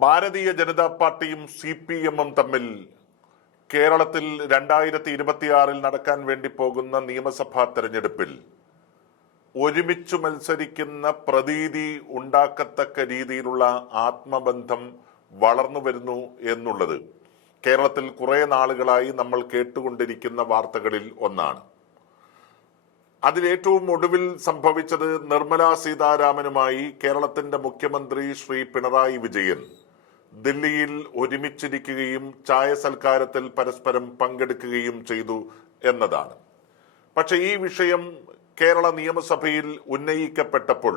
ഭാരതീയ ജനതാ പാർട്ടിയും CPM-ഉം തമ്മിൽ കേരളത്തിൽ 2026 നടക്കാൻ വേണ്ടി പോകുന്ന നിയമസഭാ തെരഞ്ഞെടുപ്പിൽ ഒരുമിച്ചു മത്സരിക്കുന്ന പ്രതീതി ഉണ്ടാക്കത്തക്ക രീതിയിലുള്ള ആത്മബന്ധം വളർന്നു വരുന്നു എന്നുള്ളത് കേരളത്തിൽ കുറെ നാളുകളായി നമ്മൾ കേട്ടുകൊണ്ടിരിക്കുന്ന വാർത്തകളിൽ ഒന്നാണ്. അതിലേറ്റവും ഒടുവിൽ സംഭവിച്ചത് നിർമ്മലാ സീതാരാമനുമായി കേരളത്തിന്റെ മുഖ്യമന്ത്രി ശ്രീ പിണറായി വിജയൻ ദില്ലിയിൽ ഒരുമിച്ചിരിക്കുകയും ചായ സൽക്കാരത്തിൽ പരസ്പരം പങ്കെടുക്കുകയും ചെയ്തു എന്നതാണ്. പക്ഷെ ഈ വിഷയം കേരള നിയമസഭയിൽ ഉന്നയിക്കപ്പെട്ടപ്പോൾ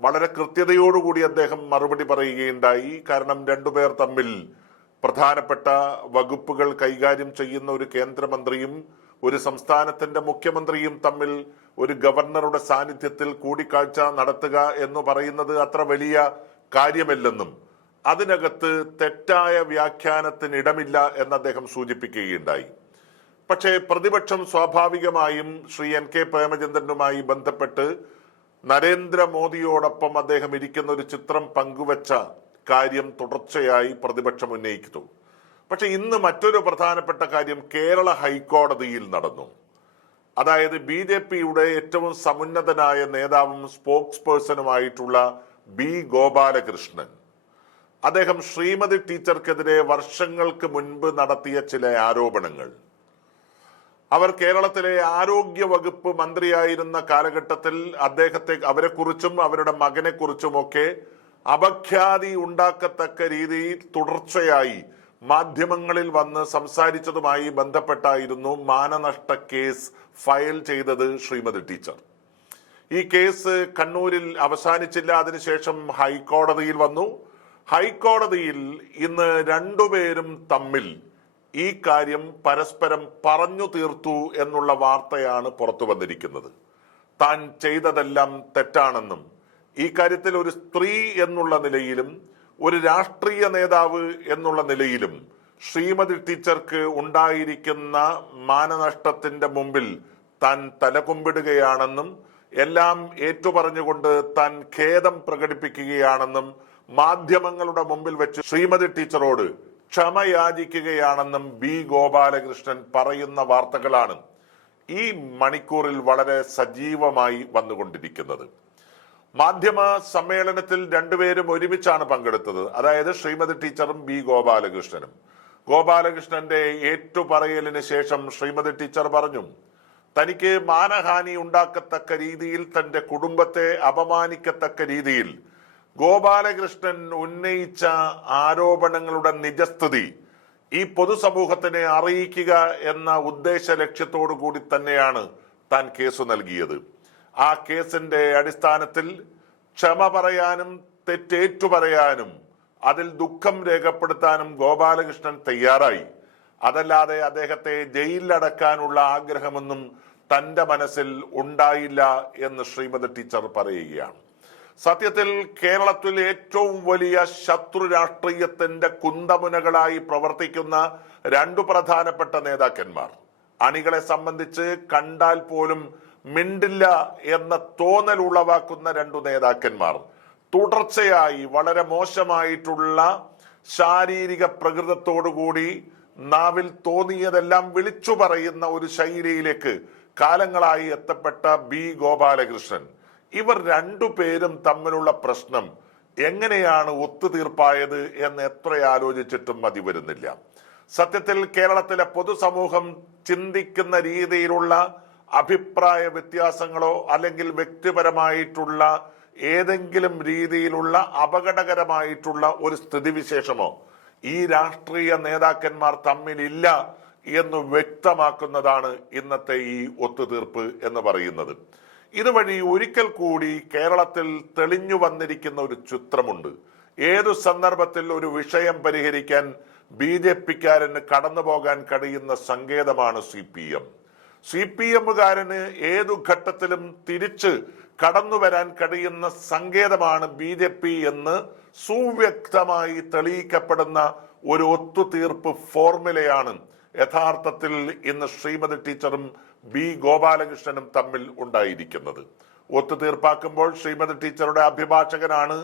വളരെ കൃത്യതയോടുകൂടി അദ്ദേഹം മറുപടി പറയുകയുണ്ടായി. കാരണം രണ്ടുപേർ തമ്മിൽ പ്രധാനപ്പെട്ട വകുപ്പുകൾ കൈകാര്യം ചെയ്യുന്ന ഒരു കേന്ദ്രമന്ത്രിയും ഒരു സംസ്ഥാനത്തിന്റെ മുഖ്യമന്ത്രിയും തമ്മിൽ ഒരു ഗവർണറുടെ സാന്നിധ്യത്തിൽ കൂടിക്കാഴ്ച നടത്തുക എന്ന് പറയുന്നത് അത്ര വലിയ കാര്യമല്ലെന്നും അതിനകത്ത് തെറ്റായ വ്യാഖ്യാനത്തിനിടമില്ല എന്ന് അദ്ദേഹം സൂചിപ്പിക്കുകയുണ്ടായി. പക്ഷേ പ്രതിപക്ഷം സ്വാഭാവികമായും ശ്രീ NK പ്രേമചന്ദ്രനുമായി ബന്ധപ്പെട്ട് നരേന്ദ്രമോദിയോടൊപ്പം അദ്ദേഹം ഇരിക്കുന്ന ഒരു ചിത്രം പങ്കുവച്ച കാര്യം തുടർച്ചയായി പ്രതിപക്ഷം ഉന്നയിക്കുന്നു. പക്ഷെ ഇന്ന് മറ്റൊരു പ്രധാനപ്പെട്ട കാര്യം കേരള ഹൈക്കോടതിയിൽ നടന്നു. അതായത് BJPയുടെ ഏറ്റവും സമുന്നതനായ നേതാവും സ്പോക്സ് പേഴ്സണുമായിട്ടുള്ള B. ഗോപാലകൃഷ്ണൻ അദ്ദേഹം ശ്രീമതി ടീച്ചർക്കെതിരെ വർഷങ്ങൾക്ക് മുൻപ് നടത്തിയ ചില ആരോപണങ്ങൾ, അവർ കേരളത്തിലെ ആരോഗ്യ വകുപ്പ് മന്ത്രിയായിരുന്ന കാലഘട്ടത്തിൽ അവരെക്കുറിച്ചും അവരുടെ മകനെ കുറിച്ചുമൊക്കെ അപഖ്യാതി ഉണ്ടാക്കത്തക്ക രീതിയിൽ തുടർച്ചയായി മാധ്യമങ്ങളിൽ വന്ന് സംസാരിച്ചതുമായി ബന്ധപ്പെട്ടായിരുന്നു മാനനഷ്ട കേസ് ഫയൽ ചെയ്തത് ശ്രീമതി ടീച്ചർ. ഈ കേസ് കണ്ണൂരിൽ അവസാനിച്ചില്ല. അതിനുശേഷം ഹൈക്കോടതിയിൽ വന്നു. ഹൈക്കോടതിയിൽ ഇന്ന് രണ്ടുപേരും തമ്മിൽ ഈ കാര്യം പരസ്പരം പറഞ്ഞു തീർത്തു എന്നുള്ള വാർത്തയാണ് പുറത്തു വന്നിരിക്കുന്നത്. താൻ ചെയ്തതെല്ലാം തെറ്റാണെന്നും ഈ കാര്യത്തിൽ ഒരു സ്ത്രീ എന്നുള്ള നിലയിലും ഒരു രാഷ്ട്രീയ നേതാവ് എന്നുള്ള നിലയിലും ശ്രീമതി ടീച്ചർക്ക് ഉണ്ടായിരിക്കുന്ന മാനനഷ്ടത്തിന്റെ മുമ്പിൽ താൻ തലകുമ്പിടുകയാണെന്നും എല്ലാം ഏറ്റുപറഞ്ഞുകൊണ്ട് താൻ ഖേദം പ്രകടിപ്പിക്കുകയാണെന്നും മാധ്യമങ്ങളുടെ മുമ്പിൽ വെച്ച് ശ്രീമതി ടീച്ചറോട് ക്ഷമയാചിക്കുകയാണെന്നും B. ഗോപാലകൃഷ്ണൻ പറയുന്ന വാർത്തകളാണ് ഈ മണിക്കൂറിൽ വളരെ സജീവമായി വന്നുകൊണ്ടിരിക്കുന്നത്. മാധ്യമ സമ്മേളനത്തിൽ രണ്ടുപേരും ഒരുമിച്ചാണ് പങ്കെടുത്തത്. അതായത് ശ്രീമതി ടീച്ചറും B. ഗോപാലകൃഷ്ണനും. ഗോപാലകൃഷ്ണന്റെ ഏറ്റുപറയലിന് ശേഷം ശ്രീമതി ടീച്ചർ പറഞ്ഞു, തനിക്ക് മാനഹാനി ഉണ്ടാക്കത്തക്ക രീതിയിൽ, തന്റെ കുടുംബത്തെ അപമാനിക്കത്തക്ക രീതിയിൽ ഗോപാലകൃഷ്ണൻ ഉന്നയിച്ച ആരോപണങ്ങളുടെ നിജസ്ഥിതി ഈ പൊതുസമൂഹത്തിനെ അറിയിക്കുക എന്ന ഉദ്ദേശ ലക്ഷ്യത്തോടു കൂടി തന്നെയാണ് താൻ കേസ് നൽകിയത്. ആ കേസിന്റെ അടിസ്ഥാനത്തിൽ ക്ഷമ പറയാനും തെറ്റേറ്റു പറയാനും അതിൽ ദുഃഖം രേഖപ്പെടുത്താനും ഗോപാലകൃഷ്ണൻ തയ്യാറായി. അതല്ലാതെ അദ്ദേഹത്തെ ജയിലിലടക്കാനുള്ള ആഗ്രഹമൊന്നും തന്റെ മനസ്സിൽ ഉണ്ടായില്ല എന്ന് ശ്രീമതി ടീച്ചർ പറയുകയാണ്. സത്യത്തിൽ കേരളത്തിൽ ഏറ്റവും വലിയ ശത്രു രാഷ്ട്രീയത്തിന്റെ കുന്തമുനകളായി പ്രവർത്തിക്കുന്ന രണ്ടു പ്രധാനപ്പെട്ട നേതാക്കന്മാർ, അണികളെ സംബന്ധിച്ച് കണ്ടാൽ പോലും മിണ്ടില്ല എന്ന തോന്നൽ ഉളവാക്കുന്ന രണ്ടു നേതാക്കന്മാർ തുടർച്ചയായി വളരെ മോശമായിട്ടുള്ള ശാരീരിക പ്രകൃതത്തോടുകൂടി നാവിൽ തോന്നിയതെല്ലാം വിളിച്ചു പറയുന്ന ഒരു ശൈലിയിലേക്ക് കാലങ്ങളായി എത്തപ്പെട്ട B. ഗോപാലകൃഷ്ണൻ, ഇവർ രണ്ടുപേരും തമ്മിലുള്ള പ്രശ്നം എങ്ങനെയാണ് ഒത്തുതീർപ്പായത് എന്ന് എത്ര ആലോചിച്ചിട്ടും മതി വരുന്നില്ല. സത്യത്തിൽ കേരളത്തിലെ പൊതുസമൂഹം ചിന്തിക്കുന്ന രീതിയിലുള്ള അഭിപ്രായ വ്യത്യാസങ്ങളോ അല്ലെങ്കിൽ വ്യക്തിപരമായിട്ടുള്ള ഏതെങ്കിലും രീതിയിലുള്ള അപകടകരമായിട്ടുള്ള ഒരു സ്ഥിതിവിശേഷമോ ഈ രാഷ്ട്രീയ നേതാക്കന്മാർ തമ്മിലില്ല എന്ന് വ്യക്തമാക്കുന്നതാണ് ഇന്നത്തെ ഈ ഒത്തുതീർപ്പ് എന്ന് പറയുന്നത്. ഇതുവഴി ഒരിക്കൽ കൂടി കേരളത്തിൽ തെളിഞ്ഞു വന്നിരിക്കുന്ന ഒരു ചിത്രമുണ്ട്. ഏതു സന്ദർഭത്തിൽ ഒരു വിഷയം പരിഹരിക്കാൻ BJPക്കാരന് കടന്നു പോകാൻ കഴിയുന്ന സങ്കേതമാണ് CPM. CPMകാരന് ഏതു ഘട്ടത്തിലും തിരിച്ച് കടന്നു വരാൻ കഴിയുന്ന സങ്കേതമാണ് BJP എന്ന് സുവ്യക്തമായി തെളിയിക്കപ്പെടുന്ന ഒരു ഒത്തുതീർപ്പ് ഫോർമുലയാണ് യഥാർത്ഥത്തിൽ ഇന്ന് ശ്രീമതി ടീച്ചറും B. ഗോപാലകൃഷ്ണനും തമ്മിൽ ഉണ്ടായിരിക്കുന്നത്. ഒത്തുതീർപ്പാക്കുമ്പോൾ ശ്രീമതി ടീച്ചറുടെ അഭിഭാഷകനാണ്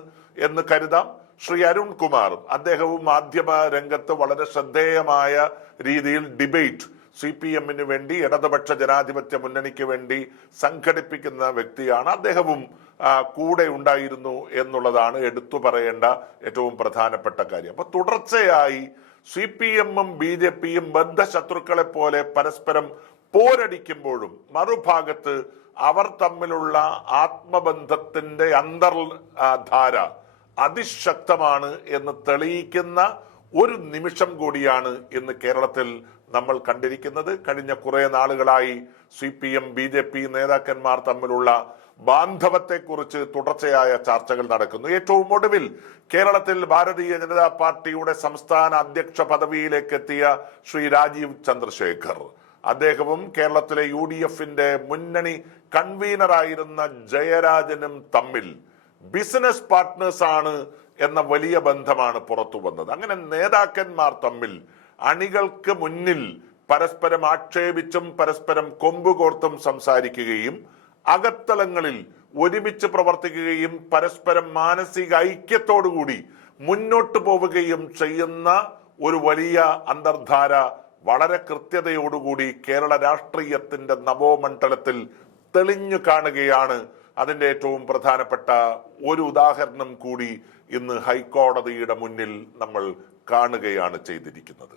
എന്ന് കരുതാം. ശ്രീ അരുൺകുമാർ, അദ്ദേഹവും മാധ്യമ രംഗത്ത് വളരെ ശ്രദ്ധേയമായ രീതിയിൽ ഡിബേറ്റ് CPM-ന് വേണ്ടി, ഇടതുപക്ഷ ജനാധിപത്യ മുന്നണിക്ക് വേണ്ടി സംഘടിപ്പിക്കുന്ന വ്യക്തിയാണ്. അദ്ദേഹവും കൂടെ ഉണ്ടായിരുന്നു എന്നുള്ളതാണ് എടുത്തു പറയേണ്ട ഏറ്റവും പ്രധാനപ്പെട്ട കാര്യം. അപ്പൊ തുടർച്ചയായി CPM-ഉം BJP-യും ബദ്ധശത്രുക്കളെ പോലെ പരസ്പരം പോരടിക്കുമ്പോഴും മറുഭാഗത്ത് അവർ തമ്മിലുള്ള ആത്മബന്ധത്തിന്റെ അന്തർധാര അതിശക്തമാണ് എന്ന് തെളിയിക്കുന്ന ഒരു നിമിഷം കൂടിയാണ് ഇന്ന് കേരളത്തിൽ നമ്മൾ കണ്ടിരിക്കുന്നത്. കഴിഞ്ഞ കുറെ നാളുകളായി CPM BJP നേതാക്കന്മാർ തമ്മിലുള്ള ബാന്ധവത്തെക്കുറിച്ച് തുടർച്ചയായ ചർച്ചകൾ നടക്കുന്നു. ഏറ്റവും ഒടുവിൽ കേരളത്തിൽ ഭാരതീയ ജനതാ പാർട്ടിയുടെ സംസ്ഥാന അധ്യക്ഷ പദവിയിലേക്ക് എത്തിയ ശ്രീ രാജീവ് ചന്ദ്രശേഖർ, അദ്ദേഹവും കേരളത്തിലെ UDF-ന്റെ മുന്നണി കൺവീനറായിരുന്ന ജയരാജനും തമ്മിൽ ബിസിനസ് പാർട്ട്നേഴ്സ് ആണ് എന്ന വലിയ ബന്ധമാണ് പുറത്തു വന്നത്. അങ്ങനെ നേതാക്കന്മാർ തമ്മിൽ അണികൾക്ക് മുന്നിൽ പരസ്പരം ആക്ഷേപിച്ചും പരസ്പരം കൊമ്പുകോർത്തും സംസാരിക്കുകയും അകത്തളങ്ങളിൽ ഒരുമിച്ച് പ്രവർത്തിക്കുകയും പരസ്പരം മാനസിക ഐക്യത്തോടുകൂടി മുന്നോട്ട് പോവുകയും ചെയ്യുന്ന ഒരു വലിയ അന്തർധാര വളരെ കൃത്യതയോടുകൂടി കേരള രാഷ്ട്രീയത്തിന്റെ നവോമണ്ഡലത്തിൽ തെളിഞ്ഞു കാണുകയാണ്. അതിന്റെ ഏറ്റവും പ്രധാനപ്പെട്ട ഒരു ഉദാഹരണം കൂടി ഇന്ന് ഹൈക്കോടതിയുടെ മുന്നിൽ നമ്മൾ കാണുകയാണ് ചെയ്തിരിക്കുന്നത്.